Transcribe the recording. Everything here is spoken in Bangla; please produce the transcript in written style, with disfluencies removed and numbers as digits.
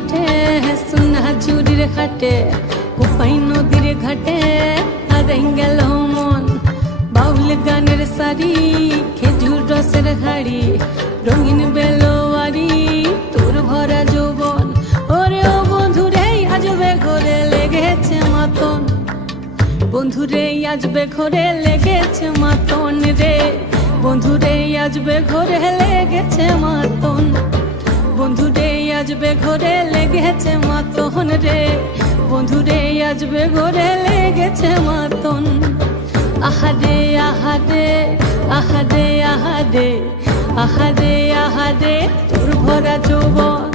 মাঠে সোনা ঝুরির খাটে কোপাই নদীর ঘাটে হারাই গেল মন বাউল গানের শাড়ি খেজুর রসের হাড়ি রঙিন বেলোয়ারি তোর ভরা যৌবন ওরে ও বন্ধুরে আজবে ঘরে লেগেছে মাতন বন্ধুরে আজবে ঘরে লেগেছে মাতন রে বন্ধুরে আজবে ঘরে লেগেছে মাতন বন্ধুরে আজবে ঘরে লেগেছে মাতন রে বন্ধুরে আজবে ঘরে লেগেছে মাতন আহারে আহারে আহারে আহারে আহারে আহারে তোর ভরা যৌবন